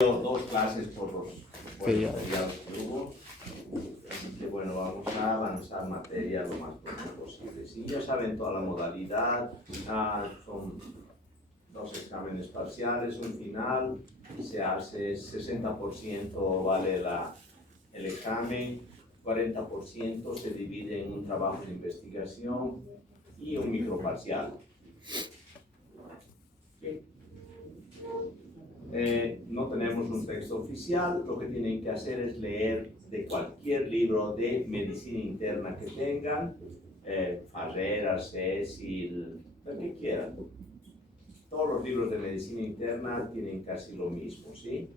Dos clases por los feriados que hubo. Así que bueno, vamos a avanzar materia lo más pronto posible. Si ya saben toda la modalidad, son dos exámenes parciales, un final, se hace 60% vale el examen, 40% se divide en un trabajo de investigación y un microparcial. ¿Sí? No tenemos un texto oficial, lo que tienen que hacer es leer de cualquier libro de medicina interna que tengan, Farrera, Cecil, lo que quieran. Todos los libros de medicina interna tienen casi lo mismo, ¿sí?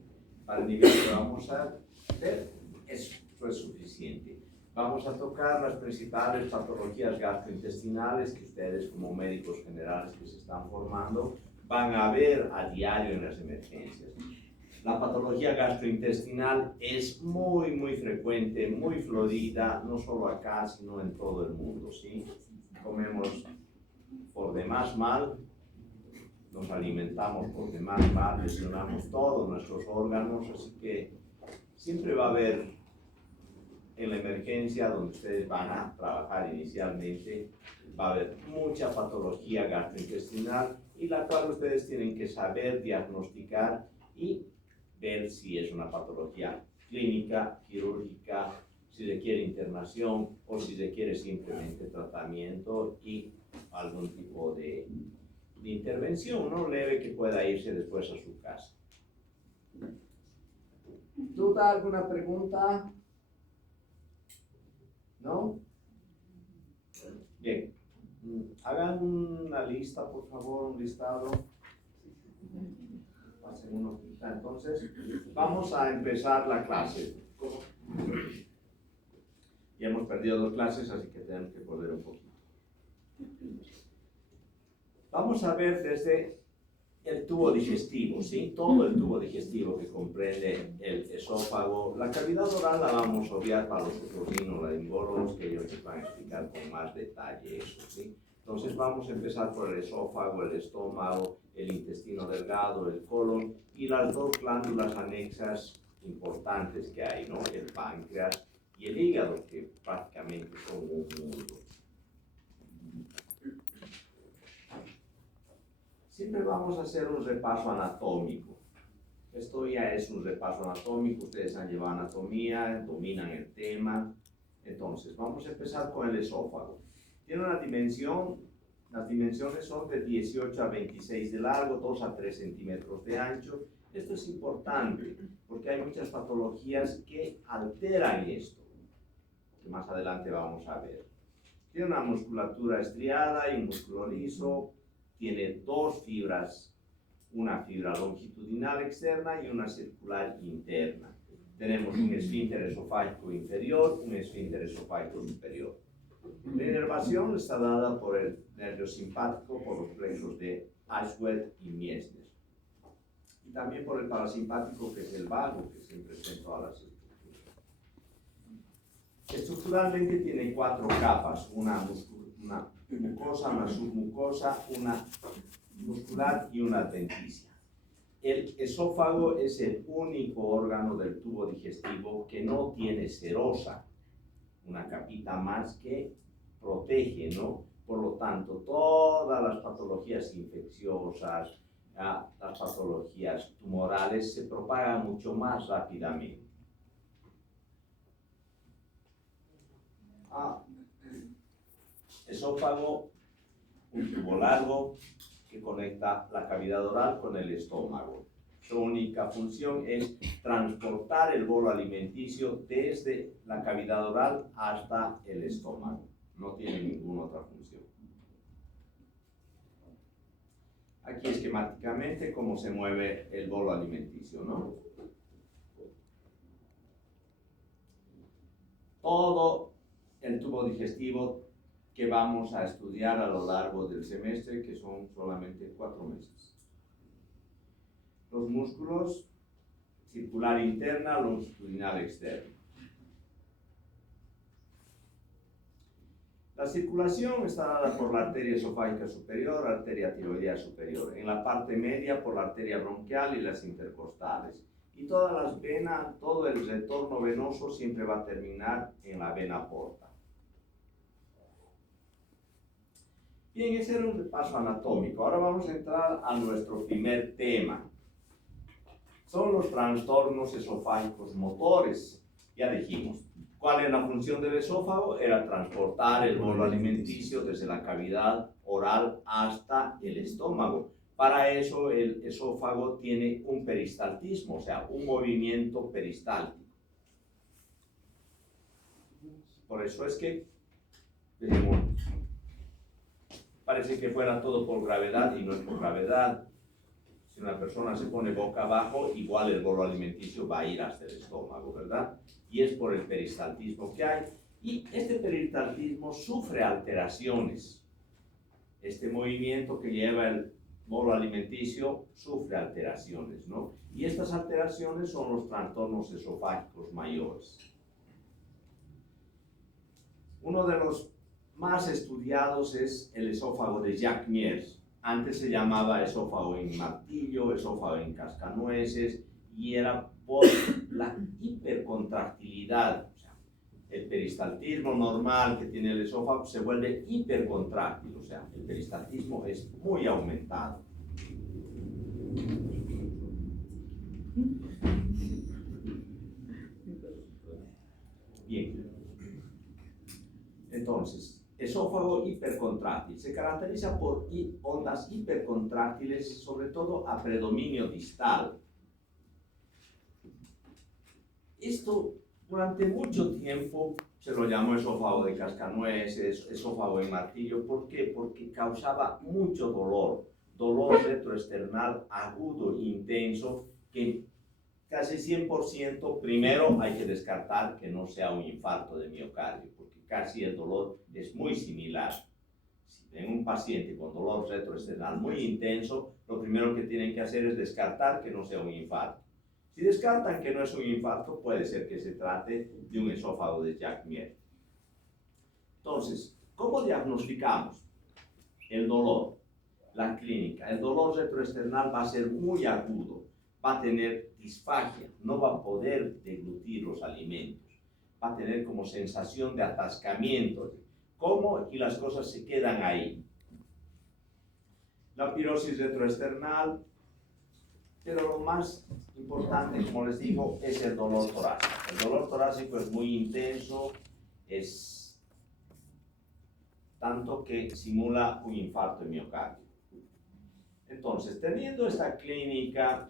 Para el nivel que vamos a ver, eso es suficiente. Vamos a tocar las principales patologías gastrointestinales que ustedes como médicos generales que se están formando van a ver a diario en las emergencias. La patología gastrointestinal es muy frecuente, muy florida, no solo acá, sino en todo el mundo, ¿sí? Comemos por demás mal, nos alimentamos por demás mal, lesionamos todos nuestros órganos, así que siempre va a haber en la emergencia donde ustedes van a trabajar inicialmente, va a haber mucha patología gastrointestinal y la cual ustedes tienen que saber diagnosticar y ver si es una patología clínica, quirúrgica, si requiere internación o si requiere simplemente tratamiento y algún tipo de intervención, ¿no? Leve que pueda irse después a su casa. ¿Duda, alguna pregunta? ¿No? Bien. Hagan una lista, por favor, un listado. Pasen una hojita. Entonces, vamos a empezar la clase. Ya hemos perdido 2 clases, así que tenemos que volver un poquito. Vamos a ver desde el tubo digestivo, ¿sí? Todo el tubo digestivo que comprende el esófago. La cavidad oral la vamos a obviar para los otorrinolaringólogos, que ellos les van a explicar con más detalle eso, ¿sí? Entonces vamos a empezar por el esófago, el estómago, el intestino delgado, el colon y las 2 glándulas anexas importantes que hay, ¿no? El páncreas y el hígado, que prácticamente son un mundo. Siempre vamos a hacer un repaso anatómico. Esto ya es un repaso anatómico, ustedes han llevado anatomía, dominan el tema. Entonces, vamos a empezar con el esófago. Tiene una dimensión, las dimensiones son de 18 a 26 de largo, 2 a 3 centímetros de ancho. Esto es importante porque hay muchas patologías que alteran esto, que más adelante vamos a ver. Tiene una musculatura estriada y un músculo liso. Tiene 2 fibras, una fibra longitudinal externa y una circular interna. Tenemos un esfínter esofágico inferior, un esfínter esofágico superior. La inervación está dada por el nervio simpático, por los plexos de Ashworth y Miesner. Y también por el parasimpático, que es el vago, que siempre está en todas las estructuras. Estructuralmente tiene 4 capas, una mucosa, una submucosa, una muscular y una adventicia. El esófago es el único órgano del tubo digestivo que no tiene serosa, una capita más que protege, ¿no? Por lo tanto, todas las patologías infecciosas, las patologías tumorales se propagan mucho más rápidamente. Esófago, un tubo largo que conecta la cavidad oral con el estómago. Su única función es transportar el bolo alimenticio desde la cavidad oral hasta el estómago. No tiene ninguna otra función. Aquí esquemáticamente cómo se mueve el bolo alimenticio, ¿no? Todo el tubo digestivo que vamos a estudiar a lo largo del semestre, que son solamente 4 meses. Los músculos, circular interna, longitudinal externa. La circulación está dada por la arteria esofágica superior, arteria tiroidea superior. En la parte media por la arteria bronquial y las intercostales. todas las venas, todo el retorno venoso siempre va a terminar en la vena porta. Bien, ese era un repaso anatómico. Ahora vamos a entrar a nuestro primer tema. Son los trastornos esofágicos motores. Ya dijimos, ¿cuál es la función del esófago? Era transportar el bolo alimenticio desde la cavidad oral hasta el estómago. Para eso el esófago tiene un peristaltismo, o sea, un movimiento peristáltico. Por eso es que decimos, parece que fuera todo por gravedad y no es por gravedad. Si una persona se pone boca abajo, igual el bolo alimenticio va a ir hasta el estómago, ¿verdad? Y es por el peristaltismo que hay. Y este peristaltismo sufre alteraciones. Este movimiento que lleva el bolo alimenticio sufre alteraciones, ¿no? Y estas alteraciones son los trastornos esofágicos mayores. Uno de los más estudiados es el esófago de Jacques-Mér. Antes se llamaba esófago en martillo, esófago en cascanueces, y era por la hipercontractilidad. O sea, el peristaltismo normal que tiene el esófago se vuelve hipercontráctil, o sea, el peristaltismo es muy aumentado. Bien. Entonces, esófago hipercontráctil se caracteriza por ondas hipercontráctiles, sobre todo a predominio distal. Esto durante mucho tiempo se lo llamó esófago de cascanueces, esófago de martillo. ¿Por qué? Porque causaba mucho dolor retroesternal agudo, intenso, que casi 100%, primero hay que descartar que no sea un infarto de miocardio, porque casi el dolor es muy similar. Si ven un paciente con dolor retroesternal muy intenso, lo primero que tienen que hacer es descartar que no sea un infarto. Si descartan que no es un infarto, puede ser que se trate de un esófago de Jacques-Mér. Entonces, ¿cómo diagnosticamos el dolor? La clínica. El dolor retroesternal va a ser muy agudo, va a tener disfagia, no va a poder deglutir los alimentos, va a tener como sensación de atascamiento. ¿Cómo? Y las cosas se quedan ahí. La pirosis retroesternal, pero lo más importante, como les digo, es el dolor torácico. El dolor torácico es muy intenso, es tanto que simula un infarto de miocardio. Entonces, teniendo esta clínica,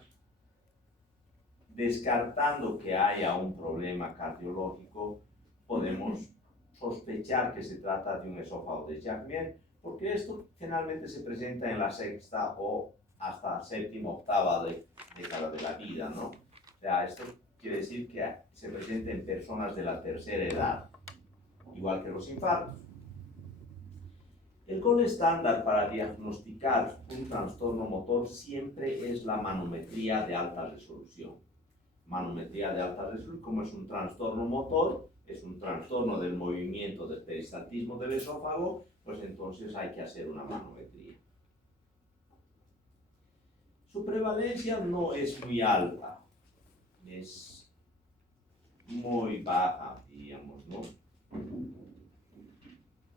descartando que haya un problema cardiológico, podemos sospechar que se trata de un esófago de Jacques-Mér, porque esto generalmente se presenta en la sexta o hasta séptima, octava década de la vida, ¿no? O sea, esto quiere decir que se presenta en personas de la tercera edad, igual que los infartos. El gold estándar para diagnosticar un trastorno motor siempre es la manometría de alta resolución. Manometría de alta resolución, como es un trastorno motor, es un trastorno del movimiento del peristaltismo del esófago, pues entonces hay que hacer una manometría. Su prevalencia no es muy alta, es muy baja, diríamos, ¿no?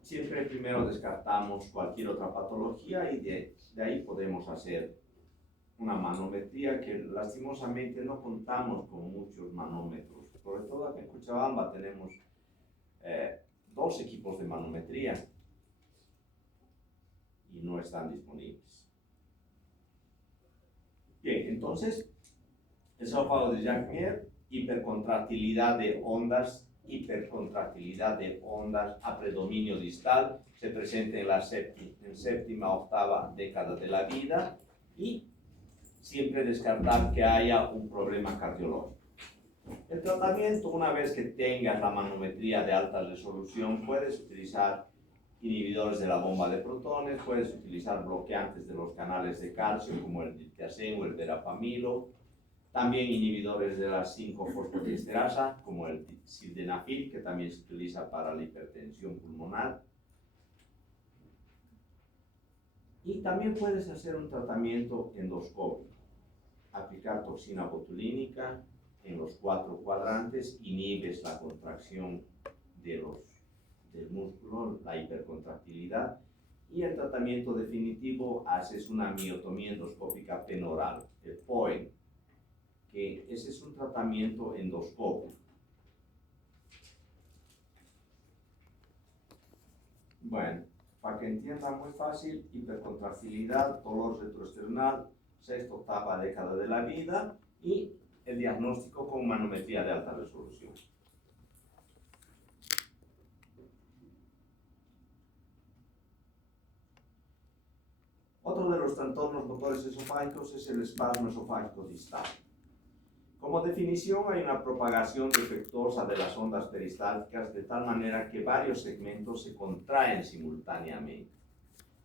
Siempre primero descartamos cualquier otra patología y de ahí podemos hacer una manometría, que lastimosamente no contamos con muchos manómetros. Sobre todo aquí en Cochabamba tenemos 2 equipos de manometría y no están disponibles. Bien, entonces, esófago de Jacques-Mér, hipercontractilidad de ondas a predominio distal, se presenta en la séptima, octava década de la vida, y siempre descartar que haya un problema cardiológico. El tratamiento, una vez que tengas la manometría de alta resolución, puedes utilizar inhibidores de la bomba de protones, puedes utilizar bloqueantes de los canales de calcio como el diltiazem o el verapamilo, también inhibidores de la 5-fosfodiesterasa como el sildenafil, que también se utiliza para la hipertensión pulmonar. Y también puedes hacer un tratamiento endoscópico, aplicar toxina botulínica los 4 cuadrantes, inhibes la contracción del músculo, la hipercontractilidad, y el tratamiento definitivo haces una miotomía endoscópica penoral, el POEN, que ese es un tratamiento endoscópico. Bueno, para que entiendan muy fácil, hipercontractilidad, dolor retroesternal, 6ª, 8ª década de la vida, y el diagnóstico con manometría de alta resolución. Otro de los trastornos motores esofágicos es el espasmo esofágico distal. Como definición, hay una propagación defectuosa de las ondas peristálticas de tal manera que varios segmentos se contraen simultáneamente.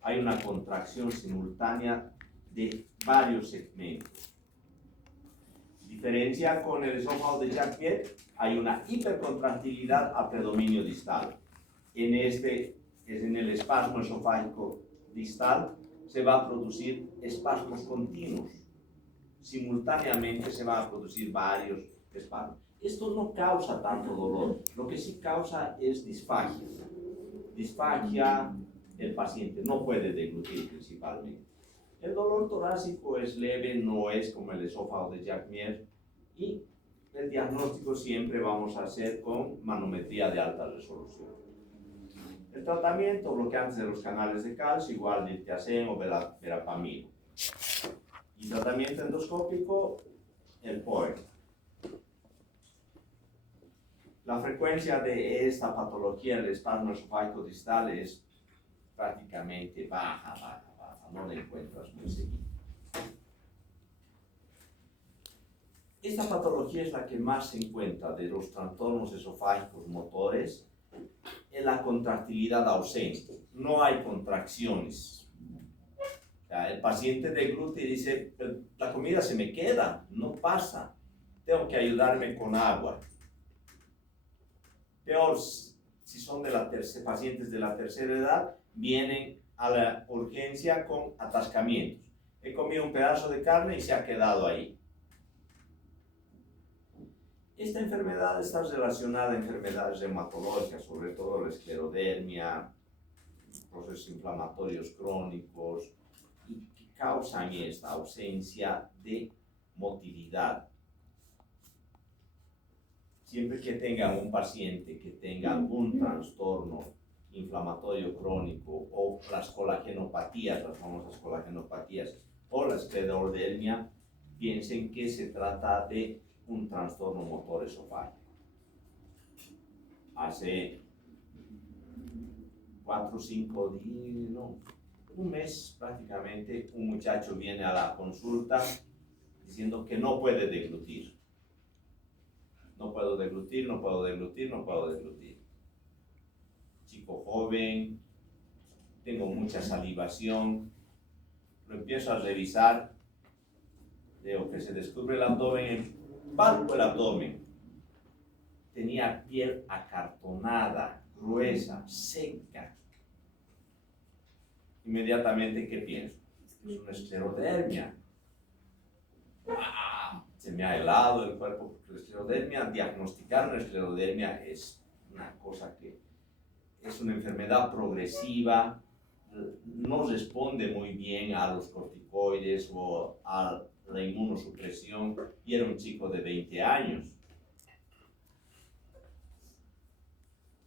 Hay una contracción simultánea de varios segmentos. Diferencia con el esófago de Jacquiet, hay una hipercontractilidad a predominio distal. En el espasmo esofágico distal, se va a producir espasmos continuos. Simultáneamente se van a producir varios espasmos. Esto no causa tanto dolor, lo que sí causa es disfagia. Disfagia, el paciente no puede deglutir principalmente. El dolor torácico es leve, no es como el esófago de Jacquiet, y el diagnóstico siempre vamos a hacer con manometría de alta resolución. El tratamiento, bloqueantes de los canales de calcio, igual diltiazem o verapamil. Y tratamiento endoscópico, el POEN. La frecuencia de esta patología, el espasmo esofágico distal, es prácticamente baja, no la encuentras muy seguido. Esta patología es la que más se encuentra de los trastornos esofágicos motores, en la contractilidad ausente. No hay contracciones. O sea, el paciente deglute y dice, la comida se me queda, no pasa. Tengo que ayudarme con agua. Peor, si son de pacientes de la tercera edad, vienen a la urgencia con atascamientos. He comido un pedazo de carne y se ha quedado ahí. Esta enfermedad está relacionada a enfermedades reumatológicas, sobre todo la esclerodermia, procesos inflamatorios crónicos, y que causan esta ausencia de motilidad. Siempre que tengan un paciente que tenga algún trastorno inflamatorio crónico o las colagenopatías, las famosas colagenopatías, o la esclerodermia, piensen que se trata de un trastorno motor esofágico. Hace 4 o 5 días, no, un mes prácticamente, un muchacho viene a la consulta diciendo que no puede deglutir. No puedo deglutir, no puedo deglutir, no puedo deglutir. Chico joven, tengo mucha salivación, lo empiezo a revisar, veo que se descubre el abdomen, palpo el abdomen. Tenía piel acartonada, gruesa, seca. Inmediatamente, ¿qué pienso? Es una esclerodermia. Se me ha helado el cuerpo. La esclerodermia, diagnosticar una esclerodermia es una cosa que es una enfermedad progresiva, no responde muy bien a los corticoides o a la inmunosupresión, y era un chico de 20 años.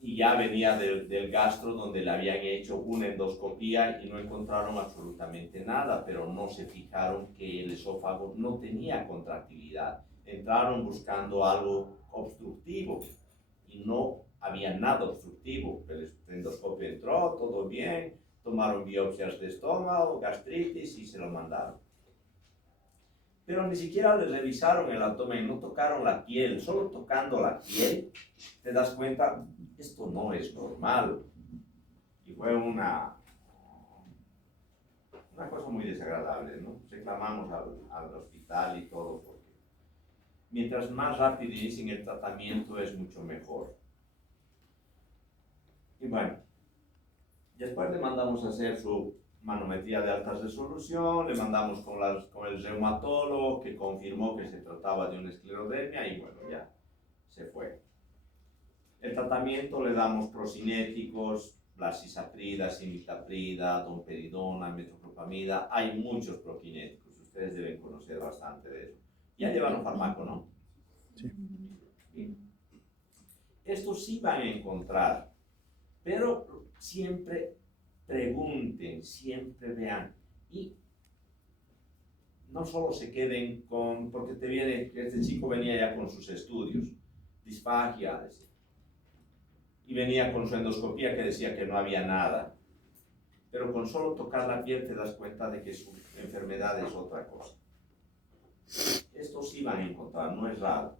Y ya venía del gastro, donde le habían hecho una endoscopía y no encontraron absolutamente nada, pero no se fijaron que el esófago no tenía contractilidad. Entraron buscando algo obstructivo y no había nada obstructivo. El endoscopio entró, todo bien, tomaron biopsias de estómago, gastritis y se lo mandaron. Pero ni siquiera le revisaron el abdomen, no tocaron la piel. Solo tocando la piel te das cuenta, esto no es normal. Y fue una cosa muy desagradable, ¿no? Reclamamos al hospital y todo, porque mientras más rápido inicien el tratamiento es mucho mejor. Y bueno, después le mandamos a hacer su manometría de alta resolución, le mandamos con el reumatólogo que confirmó que se trataba de una esclerodermia y bueno, ya se fue. El tratamiento le damos procinéticos, blacisaprida, cimetaprida, domperidona, metoclopramida, hay muchos prokinéticos, ustedes deben conocer bastante de eso. Ya llevaron fármaco, ¿no? Sí. Bien. Estos sí van a encontrar, pero siempre pregunten, siempre vean y no solo se queden con, porque este chico venía ya con sus estudios, disfagia, decía, y venía con su endoscopía que decía que no había nada, pero con solo tocar la piel te das cuenta de que su enfermedad es otra cosa. Estos sí van a encontrar, no es raro.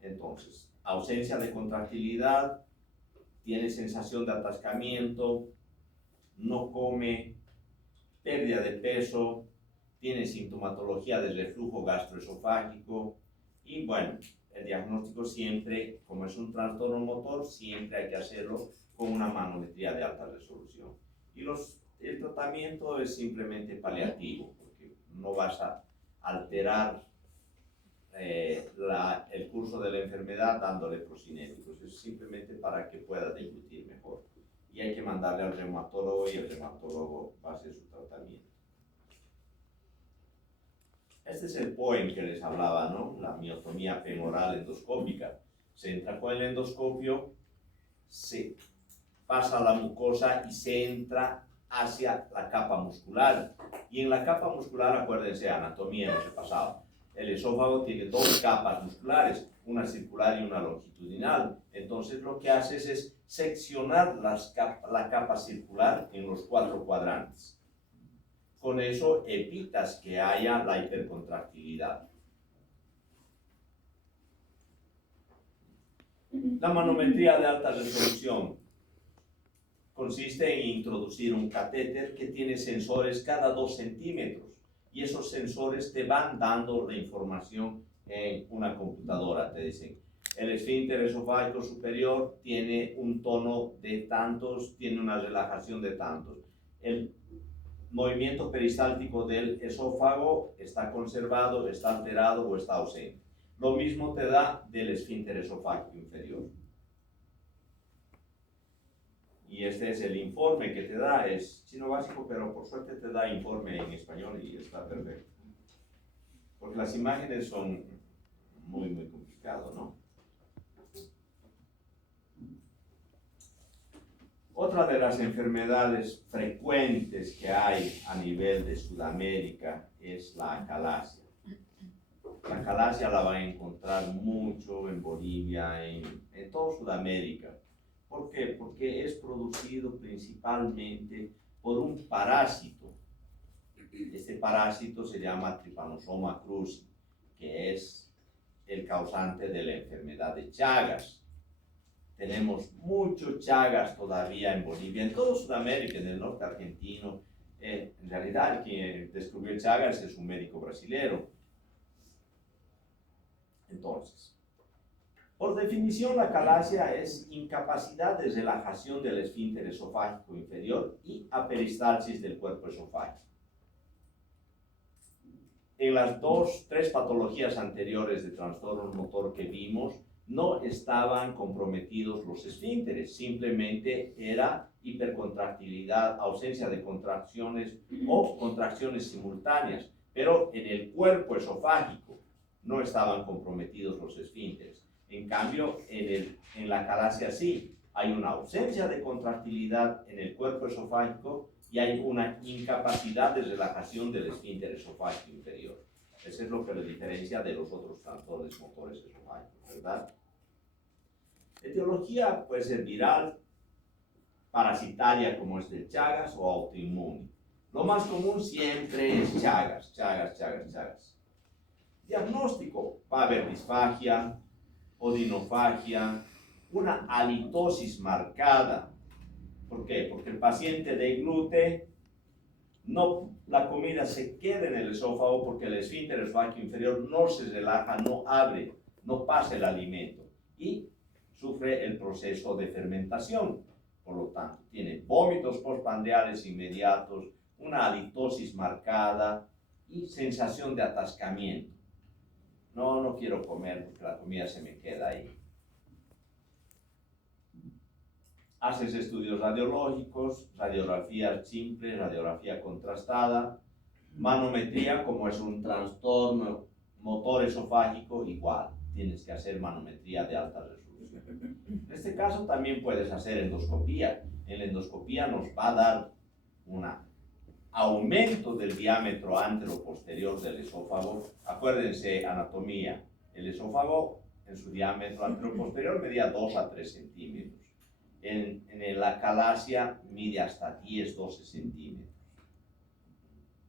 Entonces, ausencia de contractilidad, tiene sensación de atascamiento, no come, pérdida de peso, tiene sintomatología de reflujo gastroesofágico y bueno, el diagnóstico siempre, como es un trastorno motor, siempre hay que hacerlo con una manometría de alta resolución. Y el tratamiento es simplemente paliativo, porque no vas a alterar el curso de la enfermedad dándole procinéticos, es simplemente para que pueda deglutir mejor. Y hay que mandarle al reumatólogo y el reumatólogo va a hacer su tratamiento. Este es el POEM que les hablaba, ¿no? La miotomía femoral endoscópica. Se entra con el endoscopio, se pasa la mucosa y se entra hacia la capa muscular. Y en la capa muscular, acuérdense, anatomía en el pasado. El esófago tiene dos capas musculares, una circular y una longitudinal. Entonces lo que haces es seccionar la capa circular en los 4 cuadrantes. Con eso evitas que haya la hipercontractilidad. La manometría de alta resolución consiste en introducir un catéter que tiene sensores cada 2 centímetros. Y esos sensores te van dando la información en una computadora. Te dicen, el esfínter esofágico superior tiene un tono de tantos, tiene una relajación de tantos. El movimiento peristáltico del esófago está conservado, está alterado o está ausente. Lo mismo te da del esfínter esofágico inferior. Y este es el informe que te da, es chino básico, pero por suerte te da informe en español y está perfecto. Porque las imágenes son muy complicadas, ¿no? Otra de las enfermedades frecuentes que hay a nivel de Sudamérica es la acalasia. La acalasia la van a encontrar mucho en Bolivia, en toda Sudamérica. ¿Por qué? Porque es producido principalmente por un parásito. Este parásito se llama Trypanosoma cruzi, que es el causante de la enfermedad de Chagas. Tenemos muchos Chagas todavía en Bolivia, en toda Sudamérica, en el norte argentino. En realidad, quien descubrió Chagas es un médico brasilero. Entonces, por definición, la acalasia es incapacidad de relajación del esfínter esofágico inferior y aperistalsis del cuerpo esofágico. En las 3 patologías anteriores de trastorno motor que vimos, no estaban comprometidos los esfínteres, simplemente era hipercontractilidad, ausencia de contracciones o contracciones simultáneas, pero en el cuerpo esofágico no estaban comprometidos los esfínteres. En cambio, en la acalasia sí, hay una ausencia de contractilidad en el cuerpo esofágico y hay una incapacidad de relajación del esfínter esofágico inferior. Eso es lo que le diferencia de los otros trastornos motores esofágicos, ¿verdad? Etiología puede ser viral, parasitaria como es de Chagas o autoinmune. Lo más común siempre es Chagas. Diagnóstico, va a haber disfagia, odinofagia, una halitosis marcada. ¿Por qué? Porque el paciente deglute, la comida se queda en el esófago porque el esfínter esofágico inferior no se relaja, no abre, no pasa el alimento y sufre el proceso de fermentación. Por lo tanto, tiene vómitos postprandiales inmediatos, una halitosis marcada y sensación de atascamiento. No quiero comer porque la comida se me queda ahí. Haces estudios radiológicos, radiografía simple, radiografía contrastada, manometría, como es un trastorno motor esofágico, igual, tienes que hacer manometría de alta resolución. En este caso también puedes hacer endoscopía. En la endoscopía nos va a dar un aumento del diámetro antero-posterior del esófago. Acuérdense, anatomía, el esófago en su diámetro antero-posterior medía 2 a 3 centímetros. En la calasia mide hasta 10, 12 centímetros.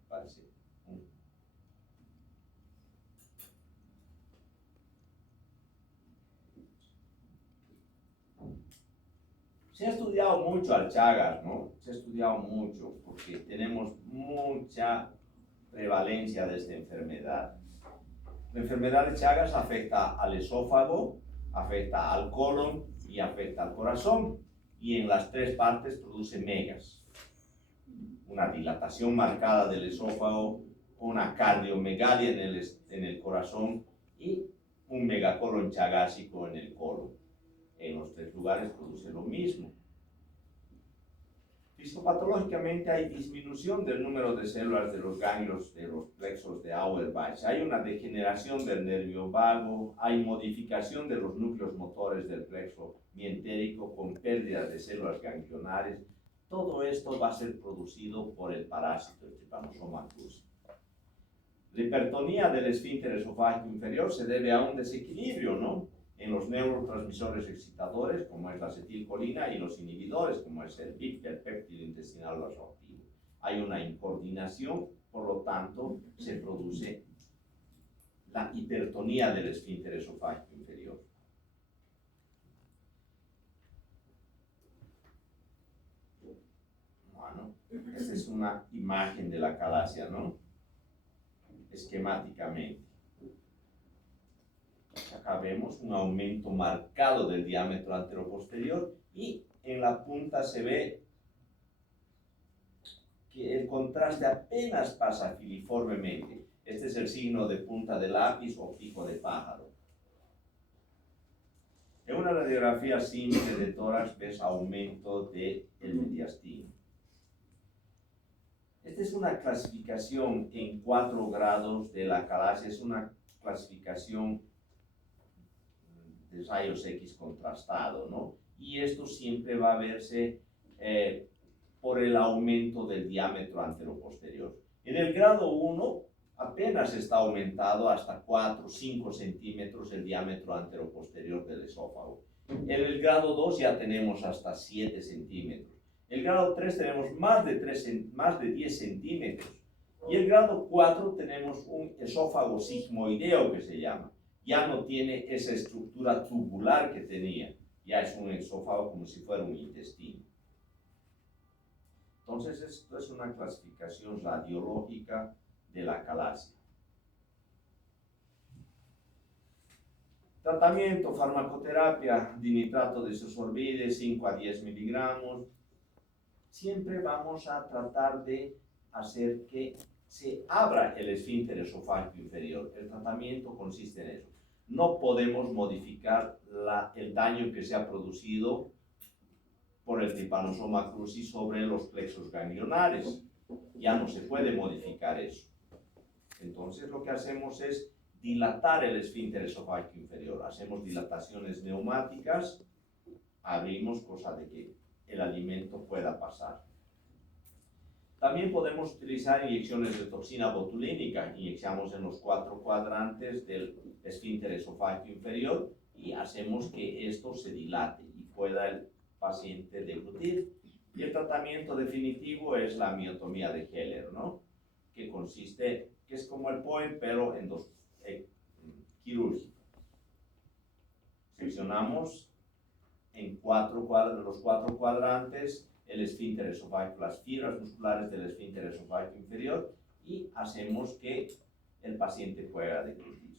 Parece. Se ha estudiado mucho al Chagas, ¿no? Se ha estudiado mucho porque tenemos mucha prevalencia de esta enfermedad. La enfermedad de Chagas afecta al esófago, afecta al colon y afecta al corazón. Y en las tres partes produce megas. Una dilatación marcada del esófago, una cardiomegalia en el corazón y un megacolon chagásico en el colon. En los tres lugares produce lo mismo. Fisiopatológicamente hay disminución del número de células de los ganglios de los plexos de Auerbach. Hay una degeneración del nervio vago, hay modificación de los núcleos motores del plexo mientérico con pérdida de células ganglionares. Todo esto va a ser producido por el parásito, el Trypanosoma cruzi. La hipertonía del esfínter esofágico inferior se debe a un desequilibrio, ¿no?, en los neurotransmisores excitadores, como es la acetilcolina, y los inhibidores, como es el PIP, el péptido intestinal vasoactivo. Hay una incoordinación, por lo tanto, se produce la hipertonía del esfínter esofágico inferior. Bueno, esta es una imagen de la calasia, ¿no? Esquemáticamente. Acá vemos un aumento marcado del diámetro anteroposterior y en la punta se ve que el contraste apenas pasa filiformemente. Este es el signo de punta de lápiz o pico de pájaro. En una radiografía simple de tórax ves aumento del mediastino. Esta es una clasificación en 4 grados de la calasia, es una clasificación de rayos X contrastado, ¿no? Y esto siempre va a verse por el aumento del diámetro anteroposterior. En el grado 1 apenas está aumentado hasta 4 o 5 centímetros el diámetro anteroposterior del esófago. En el grado 2 ya tenemos hasta 7 centímetros. En el grado 3 tenemos más de 10 centímetros. Y en el grado 4 tenemos un esófago sigmoideo que se llama. Ya no tiene esa estructura tubular que tenía. Ya es un esófago como si fuera un intestino. Entonces, esto es una clasificación radiológica de la calasia. Tratamiento, farmacoterapia, dinitrato de isosorbide, 5 a 10 miligramos. Siempre vamos a tratar de hacer que se abra el esfínter esofágico inferior. El tratamiento consiste en eso. No podemos modificar el daño que se ha producido por el Trypanosoma cruzi sobre los plexos ganglionares. Ya no se puede modificar eso. Entonces lo que hacemos es dilatar el esfínter esofágico inferior. Hacemos dilataciones neumáticas, abrimos, cosa de que el alimento pueda pasar. También podemos utilizar inyecciones de toxina botulínica. Inyectamos en los 4 cuadrantes del esfínter esofágico inferior y hacemos que esto se dilate y pueda el paciente deglutir. Y el tratamiento definitivo es la miotomía de Heller, ¿no?, que es como el POE, pero quirúrgico. Seccionamos en los 4 cuadrantes el esfínter esofágico, las fibras musculares del esfínter esofágico inferior, y hacemos que el paciente pueda deglutir.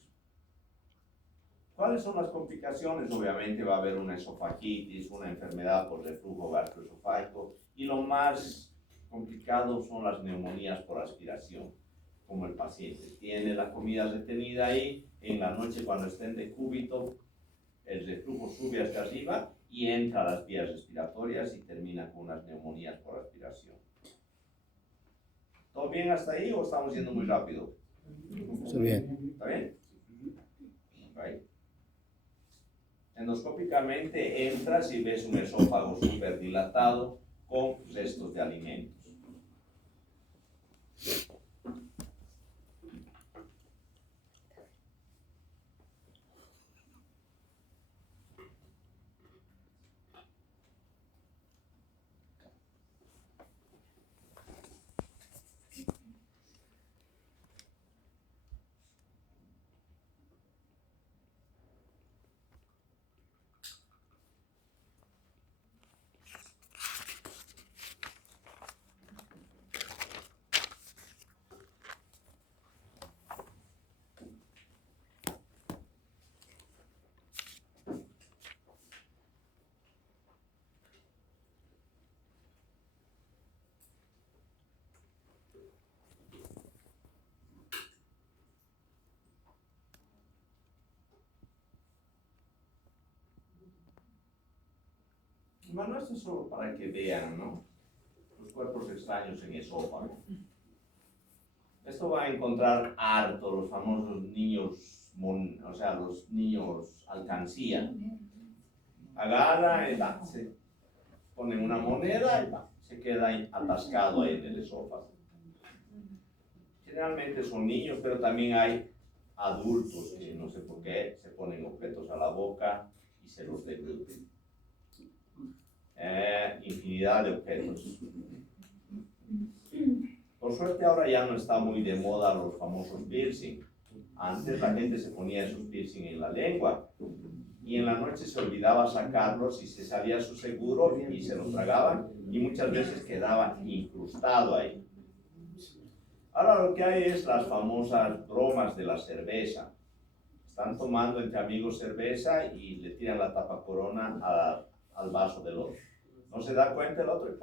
¿Cuáles son las complicaciones? Obviamente va a haber una esofagitis, una enfermedad por reflujo gastroesofágico, y lo más complicado son las neumonías por aspiración, como el paciente tiene la comida retenida ahí, en la noche cuando está en decúbito, el reflujo sube hasta arriba y entra a las vías respiratorias y termina con unas neumonías por aspiración. ¿Todo bien hasta ahí o estamos yendo muy rápido? Está bien. ¿Está bien? Okay. Endoscópicamente entras y ves un esófago súper dilatado con restos de alimentos. Bueno, esto es solo para que vean, ¿no? Los cuerpos extraños en esófago. Esto va a encontrar harto los famosos niños, o sea, los niños alcancía. Agarra y se ponen una moneda y se queda ahí atascado ahí en el esófago. Generalmente son niños, pero también hay adultos que no sé por qué se ponen objetos a la boca y se los degluten. Infinidad de objetos. Por suerte ahora ya no está muy de moda los famosos piercing. Antes la gente se ponía esos piercing en la lengua y en la noche se olvidaba sacarlos y se salía su seguro y se los tragaban y muchas veces quedaba incrustado ahí. Ahora lo que hay es las famosas bromas de la cerveza. Están tomando entre amigos cerveza y le tiran la tapa corona al vaso del otro. No se da cuenta el otro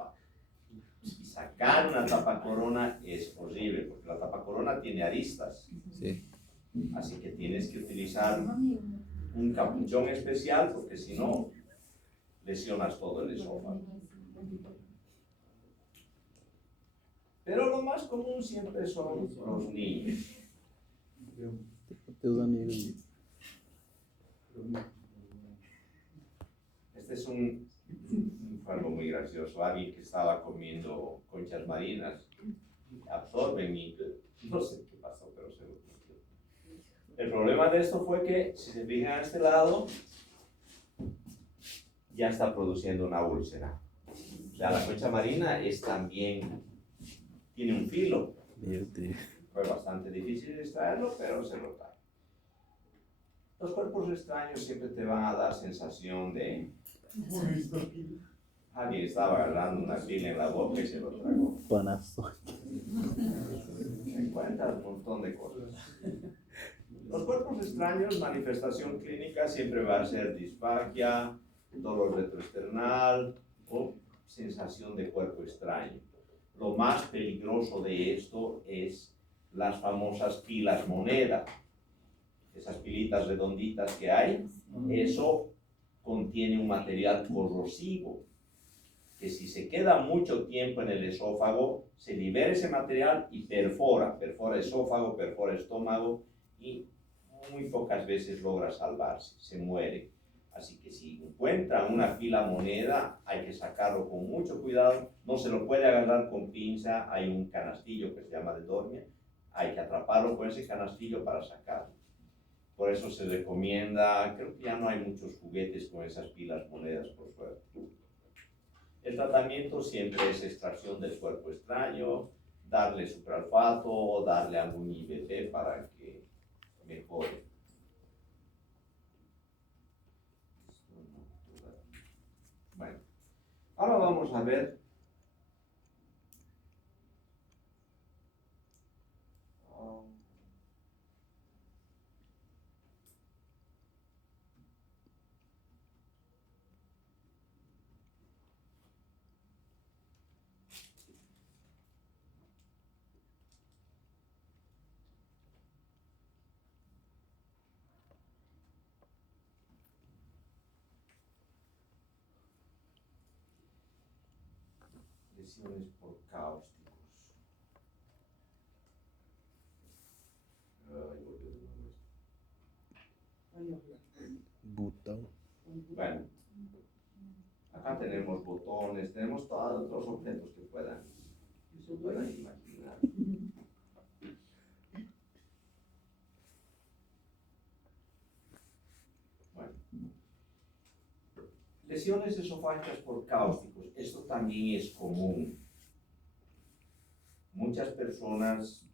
y sacar una tapa corona es horrible porque la tapa corona tiene aristas. Sí. Así que tienes que utilizar un capuchón especial porque si no lesionas todo el esófago. Pero lo más común siempre son los niños. Este es fue algo muy gracioso. Alguien que estaba comiendo conchas marinas absorben y no sé qué pasó, pero se lo comió. El problema de esto fue que, si se fijan a este lado, ya está produciendo una úlcera. O sea, la concha marina tiene un filo. Fue bastante difícil extraerlo, pero se lo trae. Los cuerpos extraños siempre te van a dar sensación de... Alguien estaba agarrando una pila en la boca y se lo tragó. Panazo. Se encuentra un montón de cosas. Los cuerpos extraños, manifestación clínica siempre va a ser disfagia, dolor retroesternal o sensación de cuerpo extraño. Lo más peligroso de esto es las famosas pilas moneda. Esas pilitas redonditas que hay, eso contiene un material corrosivo, que si se queda mucho tiempo en el esófago, se libera ese material y perfora esófago, perfora estómago y muy pocas veces logra salvarse, se muere. Así que si encuentran una pila moneda, hay que sacarlo con mucho cuidado, no se lo puede agarrar con pinza, hay un canastillo que se llama de dormia, hay que atraparlo con ese canastillo para sacarlo. Por eso se recomienda, creo que ya no hay muchos juguetes con esas pilas monedas, por suerte. El tratamiento siempre es extracción del cuerpo extraño, darle supralfato o darle algún IVT para que mejore. Bueno, ahora vamos a ver lesiones por cáusticos. Botón. Bueno, acá tenemos botones, tenemos todos los objetos que se puedan imaginar. Bueno, lesiones esofágicas por cáusticos, esto también es común. Muchas personas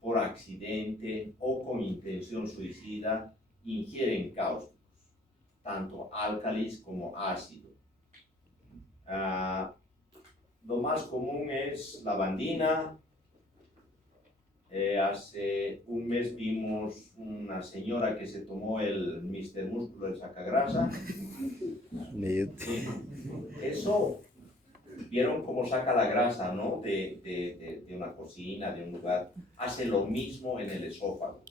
por accidente o con intención suicida ingieren cáusticos, tanto álcalis como ácido. Lo más común es lavandina. Hace un mes vimos una señora que se tomó el Mr. Músculo, el sacagrasa. Eso, vieron cómo saca la grasa, ¿no? De una cocina, de un lugar. Hace lo mismo en el esófago.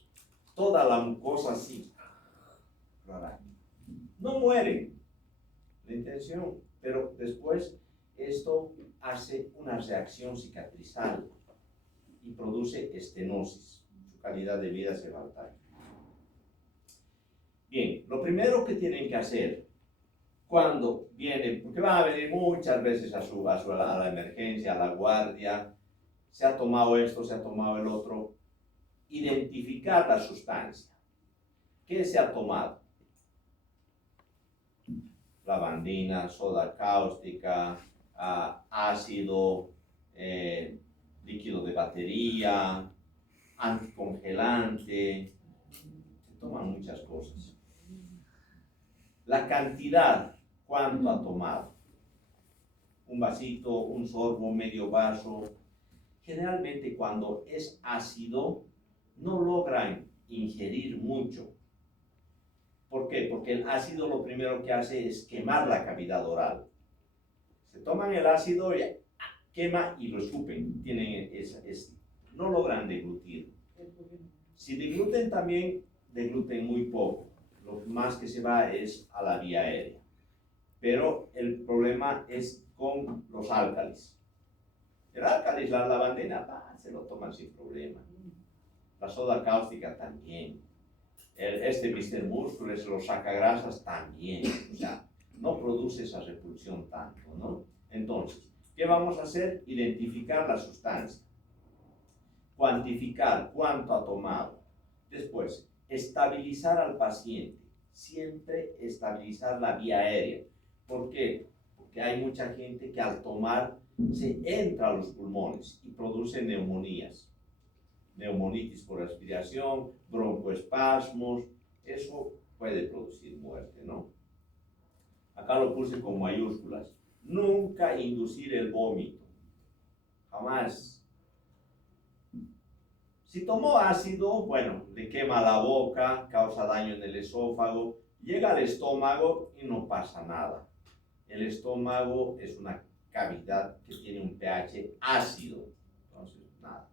Toda la mucosa así. No mueren, la intención, pero después esto hace una reacción cicatrizal y produce estenosis. Su calidad de vida se va al tacho. Bien, lo primero que tienen que hacer cuando vienen, porque van a venir muchas veces a la emergencia, a la guardia, se ha tomado esto, se ha tomado el otro, identificar la sustancia. ¿Qué se ha tomado? Lavandina, soda cáustica, ácido, líquido de batería, anticongelante, se toman muchas cosas. La cantidad, ¿cuánto ha tomado? Un vasito, un sorbo, medio vaso. Generalmente cuando es ácido no logran ingerir mucho. ¿Por qué? Porque el ácido lo primero que hace es quemar la cavidad oral. Se toman el ácido y quema y lo escupen. No logran deglutir. Si degluten también, degluten muy poco. Lo más que se va es a la vía aérea. Pero el problema es con los álcalis. El álcalis, la lavandina, se lo toman sin problema. La soda cáustica también. Mr. Músculo, los sacagrasas también. O sea, no produce esa repulsión tanto, ¿no? Entonces, ¿qué vamos a hacer? Identificar la sustancia. Cuantificar cuánto ha tomado. Después, estabilizar al paciente. Siempre estabilizar la vía aérea. ¿Por qué? Porque hay mucha gente que al tomar se entra a los pulmones y produce neumonías. Neumonitis por respiración, broncoespasmos, eso puede producir muerte, ¿no? Acá lo puse con mayúsculas. Nunca inducir el vómito. Jamás. Si tomó ácido, bueno, le quema la boca, causa daño en el esófago, llega al estómago y no pasa nada. El estómago es una cavidad que tiene un pH ácido, entonces nada.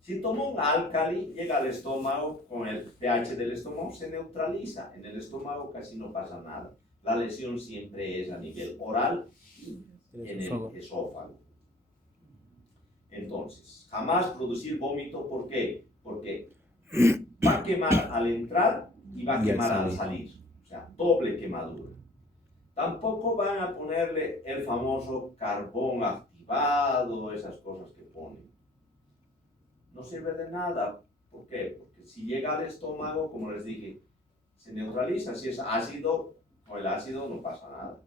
Si tomó un álcali, llega al estómago, con el pH del estómago se neutraliza, en el estómago casi no pasa nada. La lesión siempre es a nivel oral en el esófago. Entonces, jamás producir vómito, ¿por qué? Porque va a quemar al entrar y va a quemar al salir. O sea, doble quemadura. Tampoco van a ponerle el famoso carbón activado, esas cosas que ponen. No sirve de nada. ¿Por qué? Porque si llega al estómago, como les dije, se neutraliza. Si es ácido, con el ácido no pasa nada.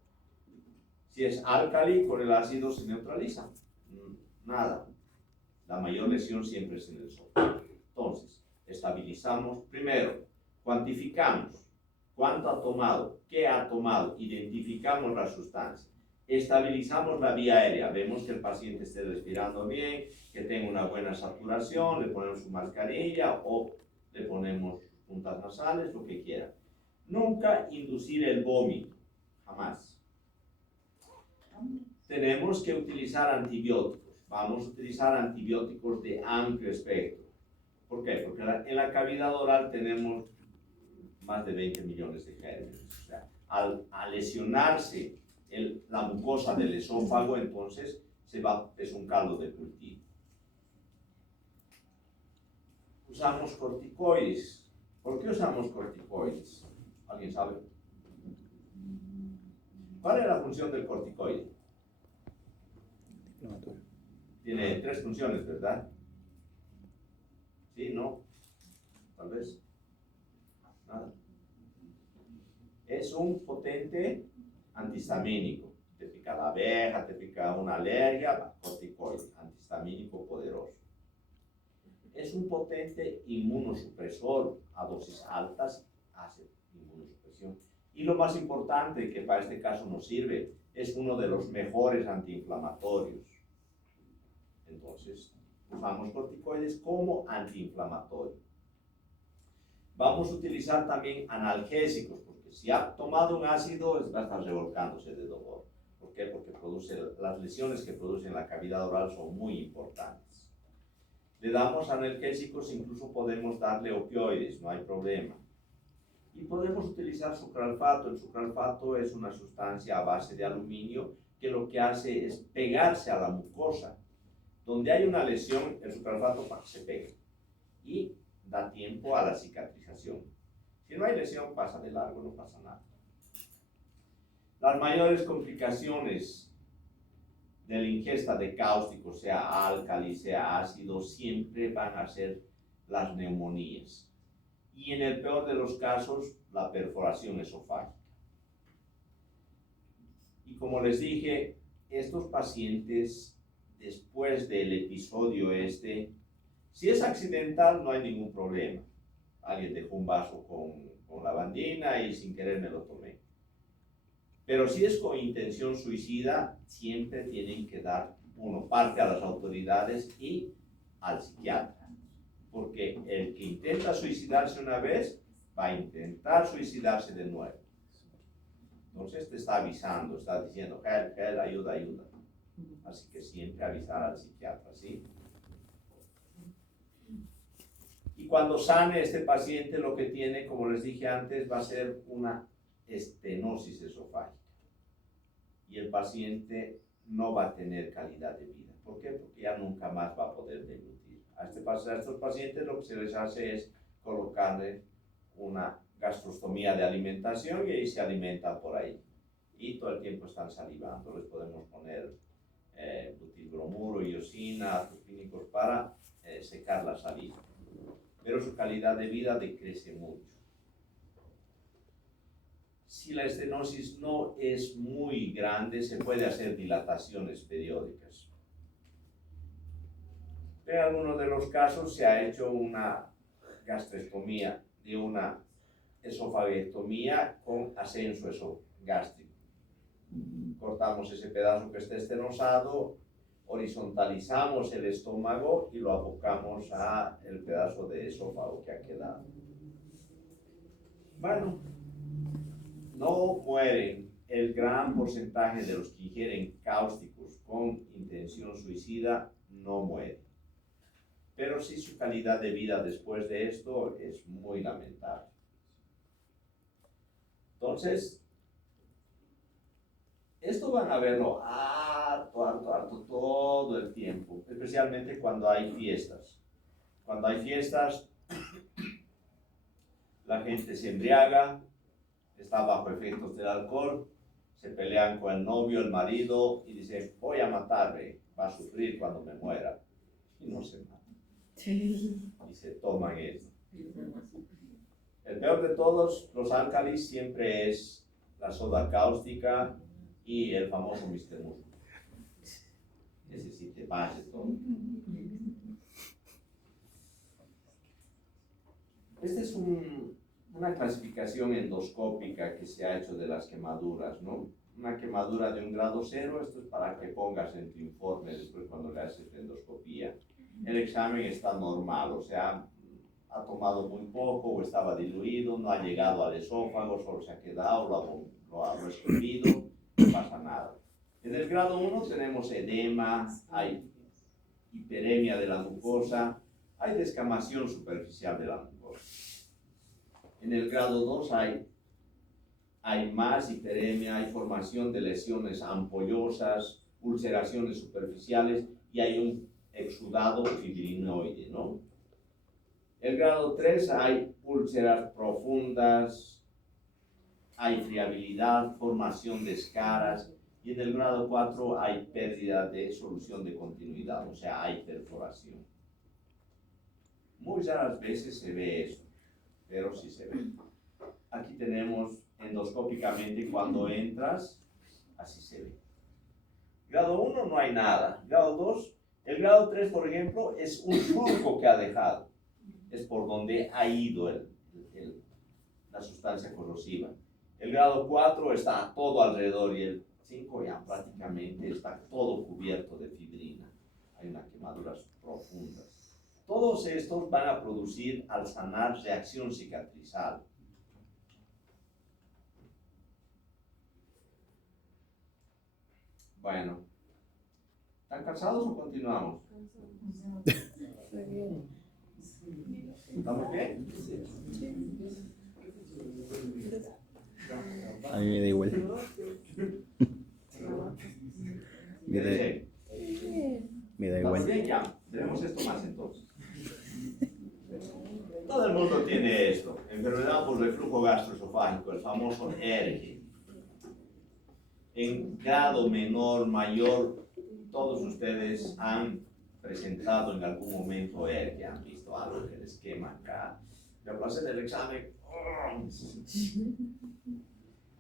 Si es álcali, con el ácido se neutraliza. Nada. La mayor lesión siempre es en el esófago. Entonces, estabilizamos. Primero, cuantificamos cuánto ha tomado, qué ha tomado, identificamos la sustancia. Estabilizamos la vía aérea. Vemos que el paciente esté respirando bien, que tenga una buena saturación, le ponemos su mascarilla o le ponemos puntas nasales, lo que quiera. Nunca inducir el vómito. Jamás. Tenemos que utilizar antibióticos. Vamos a utilizar antibióticos de amplio espectro. ¿Por qué? Porque en la cavidad oral tenemos más de 20 millones de gérmenes. O sea, al lesionarse la mucosa del esófago, entonces es un caldo de cultivo. Usamos corticoides. ¿Por qué usamos corticoides? ¿Alguien sabe? ¿Cuál es la función del corticoide? Tiene 3 funciones, ¿verdad? ¿Sí? ¿No? Tal vez. Nada. Es un potente antihistamínico. Te pica la abeja, te pica una alergia, corticoide, antihistamínico poderoso. Es un potente inmunosupresor a dosis altas, hace inmunosupresión. Y lo más importante que para este caso nos sirve, es uno de los mejores antiinflamatorios. Entonces, usamos corticoides como antiinflamatorio. Vamos a utilizar también analgésicos, porque si ha tomado un ácido, va a estar revolcándose de dolor. ¿Por qué? Porque las lesiones que producen la cavidad oral son muy importantes. Le damos analgésicos, incluso podemos darle opioides, no hay problema. Y podemos utilizar sucralfato. El sucralfato es una sustancia a base de aluminio que lo que hace es pegarse a la mucosa. Donde hay una lesión, el sucralfato se pega y da tiempo a la cicatrización. Si no hay lesión, pasa de largo, no pasa nada. Las mayores complicaciones de la ingesta de cáusticos, sea álcali, sea ácido, siempre van a ser las neumonías. Y en el peor de los casos, la perforación esofágica. Y como les dije, estos pacientes, después del episodio si es accidental, no hay ningún problema. Alguien dejó un vaso con lavandina y sin querer me lo tomé. Pero si es con intención suicida, siempre tienen que dar parte a las autoridades y al psiquiatra. Porque el que intenta suicidarse una vez, va a intentar suicidarse de nuevo. Entonces te está avisando, está diciendo, help, ayuda, ayuda. Así que siempre avisar al psiquiatra, ¿sí? Y cuando sane este paciente, lo que tiene, como les dije antes, va a ser una estenosis esofágica. Y el paciente no va a tener calidad de vida. ¿Por qué? Porque ya nunca más va a poder deglutir. A estos pacientes lo que se les hace es colocarle una gastrostomía de alimentación y ahí se alimentan por ahí. Y todo el tiempo están salivando. Les podemos poner butilbromuro, iosina, atropínicos para secar la saliva. Pero su calidad de vida decrece mucho. Si la estenosis no es muy grande, se puede hacer dilataciones periódicas. En algunos de los casos se ha hecho una gastrectomía, de una esofagectomía con ascenso gástrico. Cortamos ese pedazo que está estenosado, horizontalizamos el estómago y lo abocamos al pedazo de esófago que ha quedado. Bueno, no mueren. El gran porcentaje de los que ingieren cáusticos con intención suicida no mueren. Pero sí su calidad de vida después de esto es muy lamentable. Entonces, esto van a verlo harto todo el tiempo, especialmente cuando hay fiestas. Cuando hay fiestas, la gente se embriaga, está bajo efectos del alcohol, se pelean con el novio, el marido, y dicen, voy a matarme, va a sufrir cuando me muera. Y no se mata. Sí. Y se toman esto. El peor de todos los álcalis siempre es la soda cáustica y el famoso Mr. Muscle. Ese sí te pase todo. Esta es una clasificación endoscópica que se ha hecho de las quemaduras, ¿no? Una quemadura de 1 grado 0, esto es para que pongas en tu informe después cuando le haces la endoscopía. El examen está normal, o sea, ha tomado muy poco o estaba diluido, no ha llegado al esófago, solo se ha quedado, lo ha escondido, no pasa nada. En el grado 1 tenemos edema, hay hiperemia de la mucosa, hay descamación superficial de la mucosa. En el grado 2 hay más hiperemia, hay formación de lesiones ampollosas, ulceraciones superficiales y hay un exudado fibrinoide, ¿no? El grado 3 hay úlceras profundas, hay friabilidad, formación de escaras, y en el grado 4 hay pérdida de solución de continuidad, o sea, hay perforación. Muy raras veces se ve eso, pero sí se ve. Aquí tenemos endoscópicamente cuando entras, así se ve. Grado 1 no hay nada. Grado 2, el grado 3, por ejemplo, es un surco que ha dejado. Es por donde ha ido la sustancia corrosiva. El grado 4 está todo alrededor y el 5 ya prácticamente está todo cubierto de fibrina. Hay unas quemaduras profundas. Todos estos van a producir al sanar reacción cicatrizal. Bueno, ¿están cansados o continuamos? ¿Estamos bien? A mí me da igual. Me da ¿Estamos igual. bien? Ya, veremos esto más entonces. Todo el mundo tiene esto, enfermedad por reflujo gastroesofágico, el famoso ERGE. En grado menor, mayor, todos ustedes han presentado en algún momento ERGE, han visto algo del esquema acá. Me pasé del examen.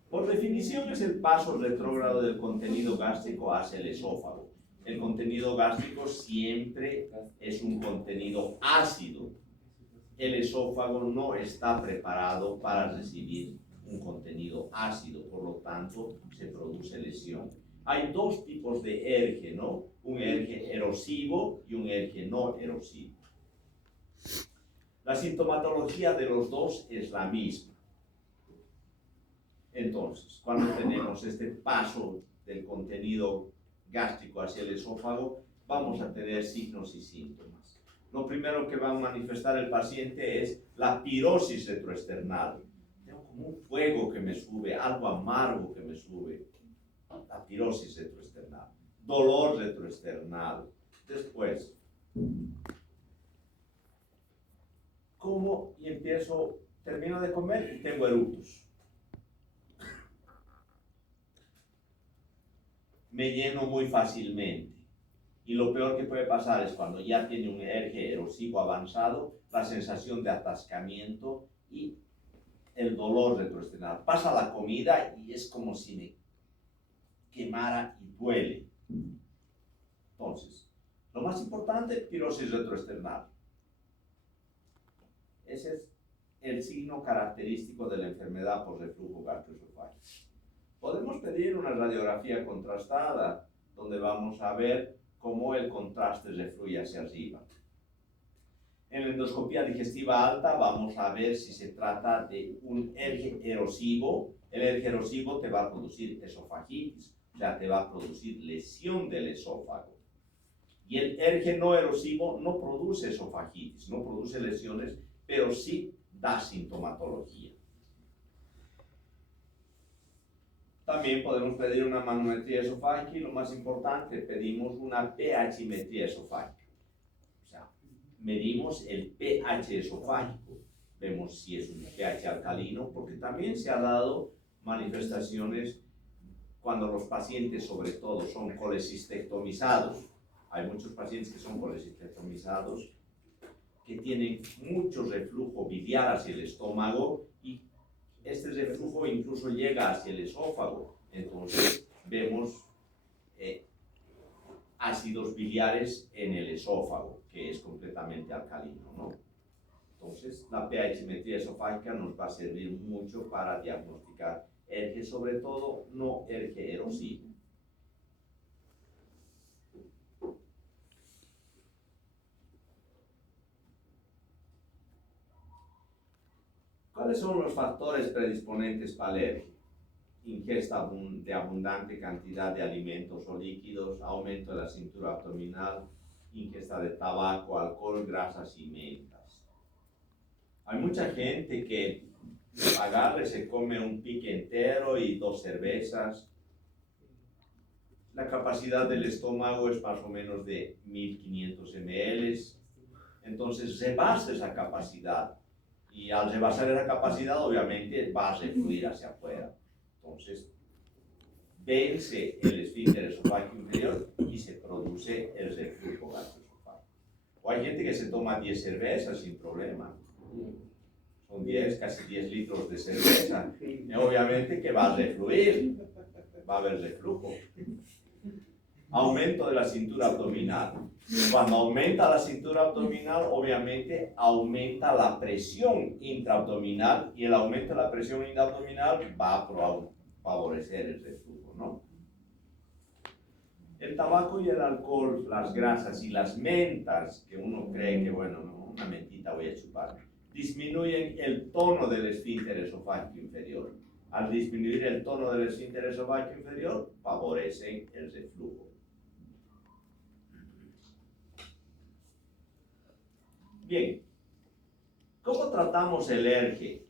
Por definición es el paso retrógrado del contenido gástrico hacia el esófago. El contenido gástrico siempre es un contenido ácido. El esófago no está preparado para recibir un contenido ácido, por lo tanto se produce lesión. Hay dos tipos de ERGE, ¿no? Un ERGE erosivo y un ERGE no erosivo. La sintomatología de los dos es la misma. Entonces, cuando tenemos este paso del contenido gástrico hacia el esófago, vamos a tener signos y síntomas. Lo primero que va a manifestar el paciente es la pirosis retroesternal. Tengo como un fuego que me sube, algo amargo que me sube. La pirosis retroesternal. Dolor retroesternal. Después, como y termino de comer y tengo eructos. Me lleno muy fácilmente. Y lo peor que puede pasar es cuando ya tiene un ERGE erosivo avanzado, la sensación de atascamiento y el dolor retroesternal. Pasa la comida y es como si me quemara y duele. Entonces, lo más importante, pirosis retroesternal. Ese es el signo característico de la enfermedad por reflujo gastroesofágico. Podemos pedir una radiografía contrastada, donde vamos a ver cómo el contraste refluye hacia arriba. En la endoscopía digestiva alta vamos a ver si se trata de un ERGE erosivo. El ERGE erosivo te va a producir esofagitis, o sea, te va a producir lesión del esófago. Y el ERGE no erosivo no produce esofagitis, no produce lesiones, pero sí da sintomatología. También podemos pedir una manometría esofágica y lo más importante, pedimos una pH-metría esofágica. O sea, medimos el pH esofágico. Vemos si es un pH alcalino, porque también se ha dado manifestaciones cuando los pacientes, sobre todo, son colecistectomizados. Hay muchos pacientes que son colecistectomizados que tienen mucho reflujo biliar hacia el estómago y este reflujo incluso llega hacia el esófago. Entonces vemos ácidos biliares en el esófago, que es completamente alcalino, ¿no? Entonces la pH-metría esofágica nos va a servir mucho para diagnosticar ERGE, sobre todo no ERGE erosivo. ¿Cuáles son los factores predisponentes para alergia? Ingesta de abundante cantidad de alimentos o líquidos, aumento de la cintura abdominal, ingesta de tabaco, alcohol, grasas y mentas. Hay mucha gente que agarra y se come un pique entero y 2 cervezas. La capacidad del estómago es más o menos de 1500 ml. Entonces rebasa esa capacidad. Y al rebasar esa capacidad, obviamente, va a refluir hacia afuera. Entonces, vence el esfínter esofágico inferior y se produce el reflujo gastroesofágico. O hay gente que se toma 10 cervezas sin problema. Son 10, casi 10 litros de cerveza. Y obviamente que va a refluir, va a haber reflujo. Aumento de la cintura abdominal. Cuando aumenta la cintura abdominal, obviamente aumenta la presión intraabdominal y el aumento de la presión intraabdominal va a favorecer el reflujo, ¿no? El tabaco y el alcohol, las grasas y las mentas, que uno cree que, bueno, no, una mentita voy a chupar, disminuyen el tono del esfínter esofágico inferior. Al disminuir el tono del esfínter esofágico inferior, favorecen el reflujo. Bien, ¿cómo tratamos el ERGE?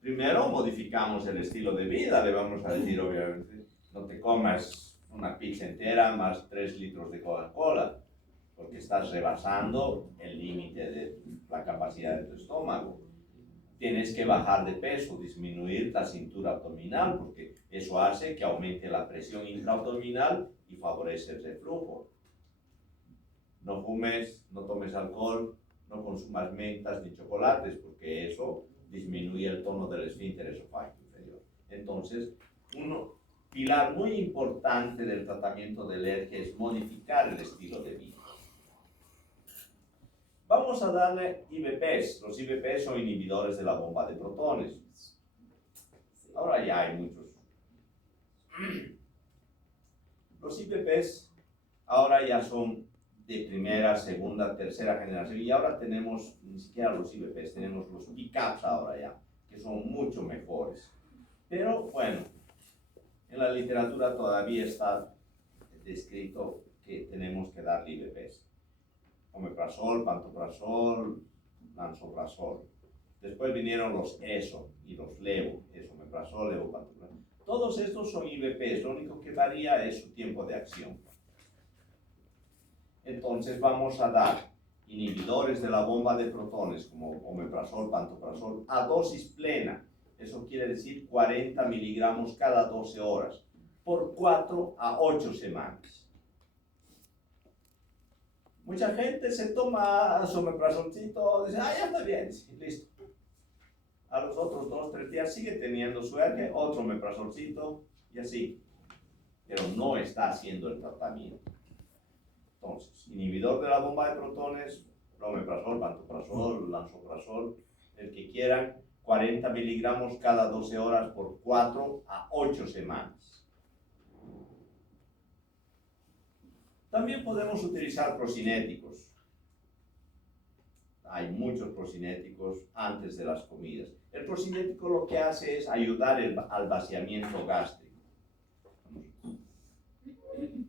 Primero modificamos el estilo de vida, le vamos a decir obviamente, no te comas una pizza entera más 3 litros de Coca-Cola, porque estás rebasando el límite de la capacidad de tu estómago. Tienes que bajar de peso, disminuir la cintura abdominal, porque eso hace que aumente la presión intraabdominal y favorece el reflujo. No fumes, no tomes alcohol, no consumas mentas ni chocolates, porque eso disminuye el tono del esfínter esofágico inferior. Entonces, un pilar muy importante del tratamiento del ERGE es modificar el estilo de vida. Vamos a darle IBPs. Los IBPs son inhibidores de la bomba de protones. Ahora ya hay muchos. Los IBPs ahora ya son de primera, segunda, tercera generación, y ahora tenemos, ni siquiera los IBPs, tenemos los PCAPs ahora ya, que son mucho mejores. Pero bueno, en la literatura todavía está descrito que tenemos que darle IBPs. Omeprazol, pantoprazol, lansoprazol. Después vinieron los ESO y los LEVO, esomeprazol, levopantoprazol. Todos estos son IBPs, lo único que varía es su tiempo de acción. Entonces vamos a dar inhibidores de la bomba de protones como omeprazol, pantoprazol a dosis plena. Eso quiere decir 40 miligramos cada 12 horas por 4 a 8 semanas. Mucha gente se toma su omeprazolcito, dice, ya está bien, sí, listo. A los otros 2 o 3 días sigue teniendo su ERGE, otro omeprazolcito y así. Pero no está haciendo el tratamiento. Entonces, inhibidor de la bomba de protones, omeprazol, pantoprazol, lansoprazol, el que quieran, 40 miligramos cada 12 horas por 4 a 8 semanas. También podemos utilizar procinéticos. Hay muchos procinéticos antes de las comidas. El procinético lo que hace es ayudar al vaciamiento gástrico.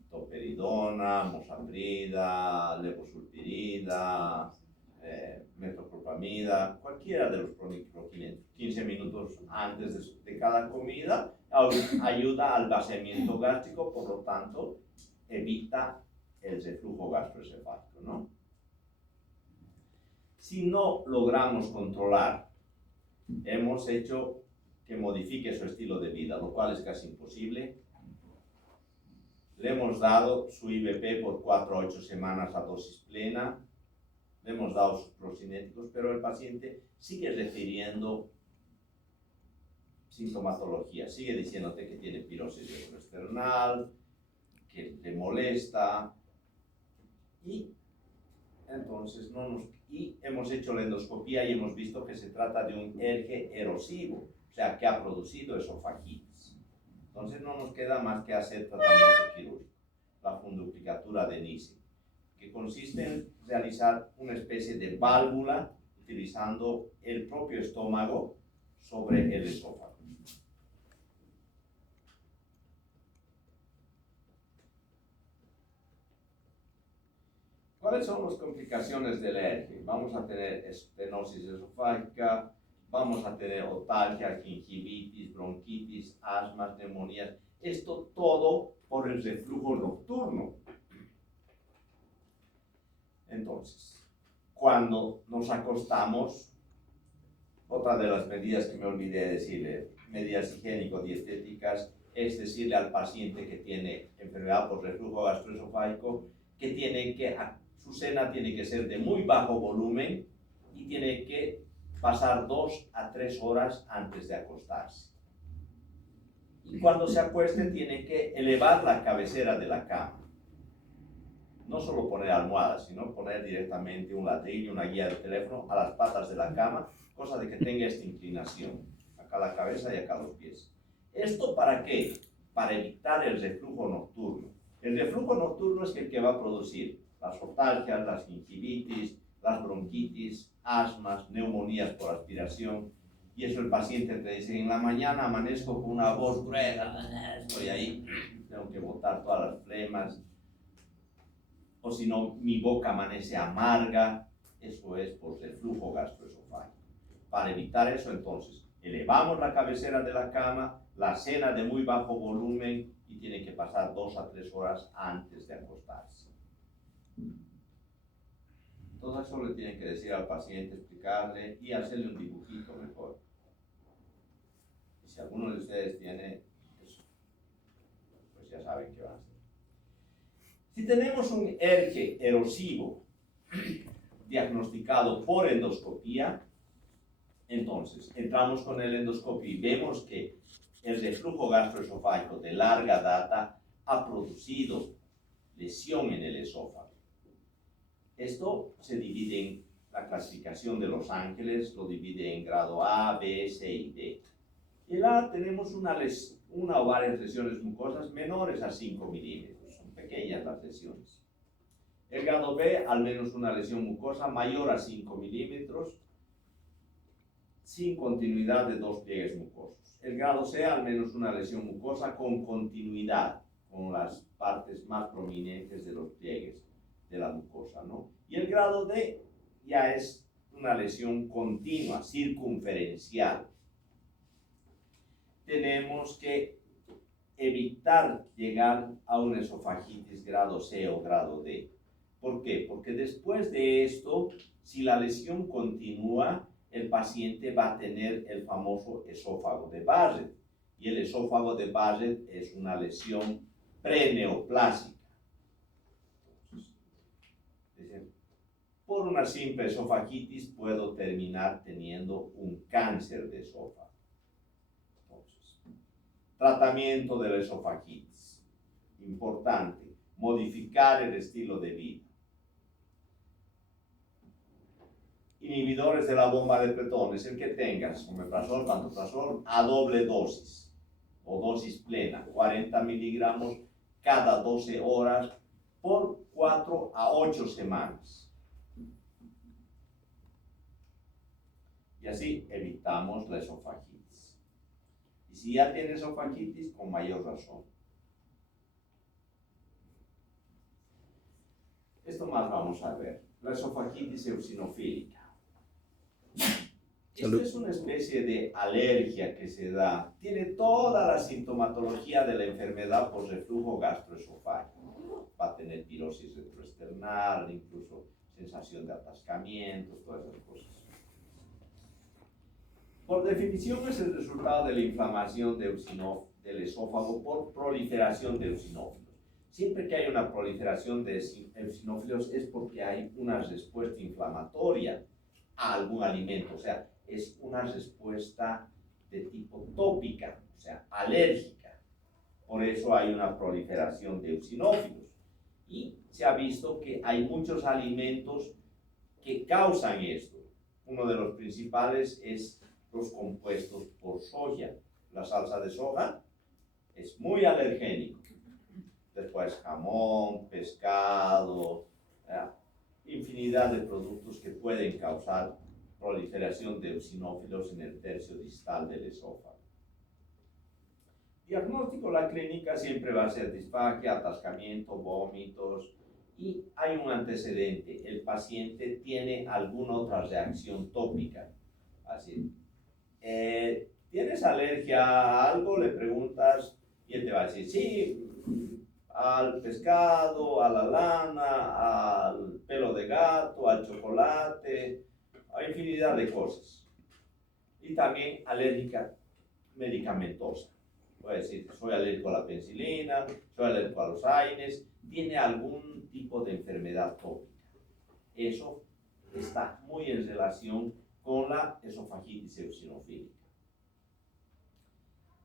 Toperidona, mosaprida, levosulpirida, metoclopramida, cualquiera de los procinéticos, 15 minutos antes de cada comida, ayuda al vaciamiento gástrico, por lo tanto, evita el reflujo gastroesofágico, ¿no? Si no logramos controlar, hemos hecho que modifique su estilo de vida, lo cual es casi imposible. Le hemos dado su IBP por 4 a 8 semanas a dosis plena, le hemos dado sus procinéticos, pero el paciente sigue refiriendo sintomatología, sigue diciéndote que tiene pirosis gastroesternal, que le molesta, y entonces hemos hecho la endoscopía y hemos visto que se trata de un ERGE erosivo, o sea, que ha producido esofagitis. Entonces no nos queda más que hacer tratamiento quirúrgico, la funduplicatura de Nissen, que consiste en realizar una especie de válvula utilizando el propio estómago sobre el esófago. ¿Cuáles son las complicaciones del ERGE? Vamos a tener estenosis esofágica, vamos a tener otalgia, gingivitis, bronquitis, asmas, neumonías. Esto todo por el reflujo nocturno. Entonces, cuando nos acostamos, otra de las medidas que me olvidé decirle, medidas higiénico-dietéticas, es decirle al paciente que tiene enfermedad por reflujo gastroesofágico que su cena tiene que ser de muy bajo volumen y tiene que pasar 2 a 3 horas antes de acostarse. Y cuando se acueste tiene que elevar la cabecera de la cama. No solo poner almohadas, sino poner directamente un ladrillo, una guía de teléfono a las patas de la cama, cosa de que tenga esta inclinación, acá la cabeza y acá los pies. ¿Esto para qué? Para evitar el reflujo nocturno. El reflujo nocturno es el que va a producir las otalgias, las gingivitis, las bronquitis, asmas, neumonías por aspiración. Y eso el paciente te dice, en la mañana amanezco con una voz gruesa, estoy ahí, tengo que botar todas las flemas. O si no, mi boca amanece amarga, eso es por reflujo gastroesofágico. Para evitar eso, entonces, elevamos la cabecera de la cama, la cena de muy bajo volumen y tiene que pasar 2 a 3 horas antes de acostarse. Todo eso le tienen que decir al paciente, explicarle y hacerle un dibujito mejor. Y si alguno de ustedes tiene eso, pues ya saben qué van a hacer. Si tenemos un ERGE erosivo diagnosticado por endoscopía, entonces entramos con el endoscopio y vemos que el reflujo gastroesofágico de larga data ha producido lesión en el esófago. Esto se divide en la clasificación de Los Ángeles, lo divide en grado A, B, C y D. En A tenemos una o varias lesiones mucosas menores a 5 milímetros, son pequeñas las lesiones. El grado B, al menos una lesión mucosa mayor a 5 milímetros, sin continuidad de 2 pliegues mucosos. El grado C, al menos una lesión mucosa con continuidad, con las partes más prominentes de los pliegues de la mucosa, ¿no? Y el grado D ya es una lesión continua, circunferencial. Tenemos que evitar llegar a una esofagitis grado C o grado D. ¿Por qué? Porque después de esto, si la lesión continúa, el paciente va a tener el famoso esófago de Barrett. Y el esófago de Barrett es una lesión preneoplásica. Por una simple esofagitis puedo terminar teniendo un cáncer de esófago. Entonces, tratamiento de la esofagitis. Importante, modificar el estilo de vida. Inhibidores de la bomba de Petón es el que tengas, omeprazol, pantoprazol, a doble dosis o dosis plena, 40 miligramos cada 12 horas por 4 a 8 semanas. Y así evitamos la esofagitis. Y si ya tiene esofagitis, con mayor razón. Esto más vamos a ver, la esofagitis eosinofílica. Esta es una especie de alergia que se da, tiene toda la sintomatología de la enfermedad por reflujo gastroesofágico. Va a tener pirosis retroesternal, incluso sensación de atascamiento, todas esas cosas. Por definición es el resultado de la inflamación del esófago por proliferación de eosinófilos. Siempre que hay una proliferación de eosinófilos es porque hay una respuesta inflamatoria a algún alimento, o sea, es una respuesta de tipo tópica, o sea, alérgica. Por eso hay una proliferación de eosinófilos. Y se ha visto que hay muchos alimentos que causan esto. Uno de los principales es los compuestos por soya. La salsa de soja es muy alergénico. Después jamón, pescado, infinidad de productos que pueden causar proliferación de eosinófilos en el tercio distal del esófago. Diagnóstico, la clínica siempre va a ser disfagia, atascamiento, vómitos, y hay un antecedente, el paciente tiene alguna otra reacción tópica, así ¿tienes alergia a algo? Le preguntas y él te va a decir, sí, al pescado, a la lana, al pelo de gato, al chocolate, a infinidad de cosas. Y también alérgica medicamentosa. Puede decir, soy alérgico a la penicilina, soy alérgico a los AINES, tiene algún tipo de enfermedad tópica. Eso está muy en relación con la esofagitis eosinofílica.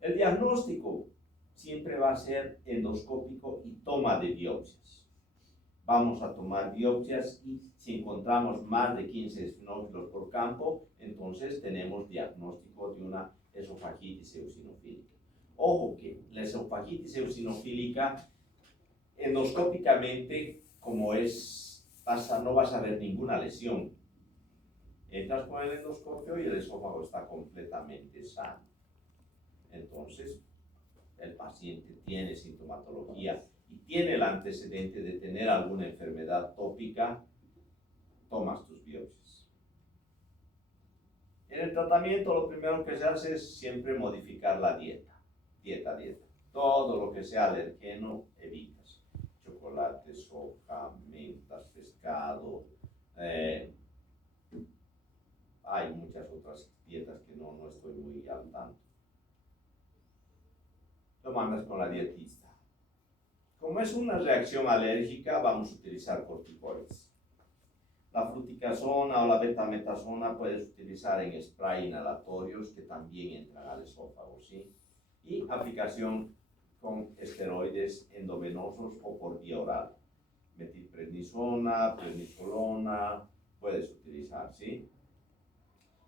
El diagnóstico siempre va a ser endoscópico y toma de biopsias. Vamos a tomar biopsias y si encontramos más de 15 eosinófilos por campo, entonces tenemos diagnóstico de una esofagitis eosinofílica. Ojo que la esofagitis eosinofílica endoscópicamente, como no vas a ver ninguna lesión. Entras con el endoscopio y el esófago está completamente sano. Entonces, el paciente tiene sintomatología y tiene el antecedente de tener alguna enfermedad tópica, tomas tus biopsias. En el tratamiento lo primero que se hace es siempre modificar la dieta. Dieta. Todo lo que sea alergeno, evitas. Chocolate, soja, mentas, pescado. Hay muchas otras dietas que no estoy muy al tanto. Lo mandas con la dietista. Como es una reacción alérgica, vamos a utilizar corticoides. La fluticasona o la betametasona puedes utilizar en spray inhalatorios que también entran al esófago, ¿sí? Y aplicación con esteroides endovenosos o por vía oral. Metilprednisona, prednisolona, puedes utilizar, ¿sí?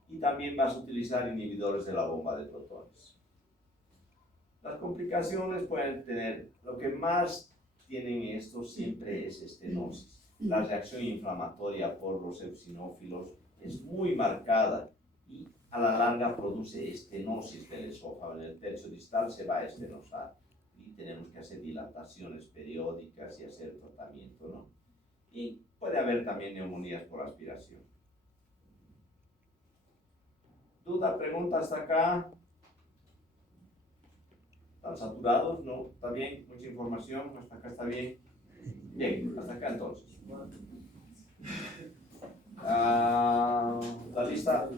Y también vas a utilizar inhibidores de la bomba de protones. Las complicaciones pueden tener, lo que más tienen esto siempre es estenosis. La reacción inflamatoria por los eosinófilos es muy marcada y a la larga produce estenosis del esófago. En el tercio distal se va a estenosar y tenemos que hacer dilataciones periódicas y hacer tratamiento, ¿no? Y puede haber también neumonías por aspiración. ¿Duda, pregunta hasta acá? ¿Están saturados? ¿No? ¿Está bien? ¿Mucha información? ¿Hasta acá está bien? Bien, hasta acá entonces. La lista.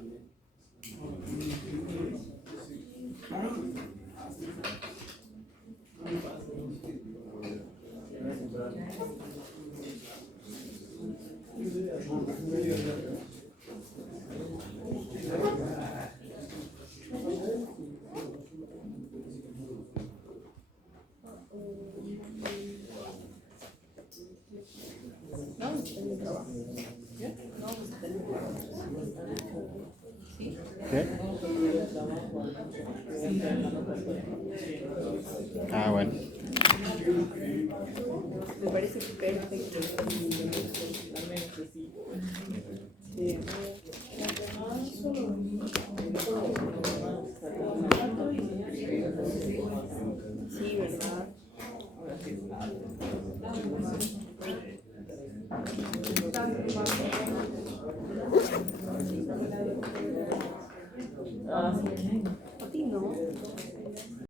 ¿Qué? Ah, bueno. Me parece perfecto. Sí. Sí, ¿verdad?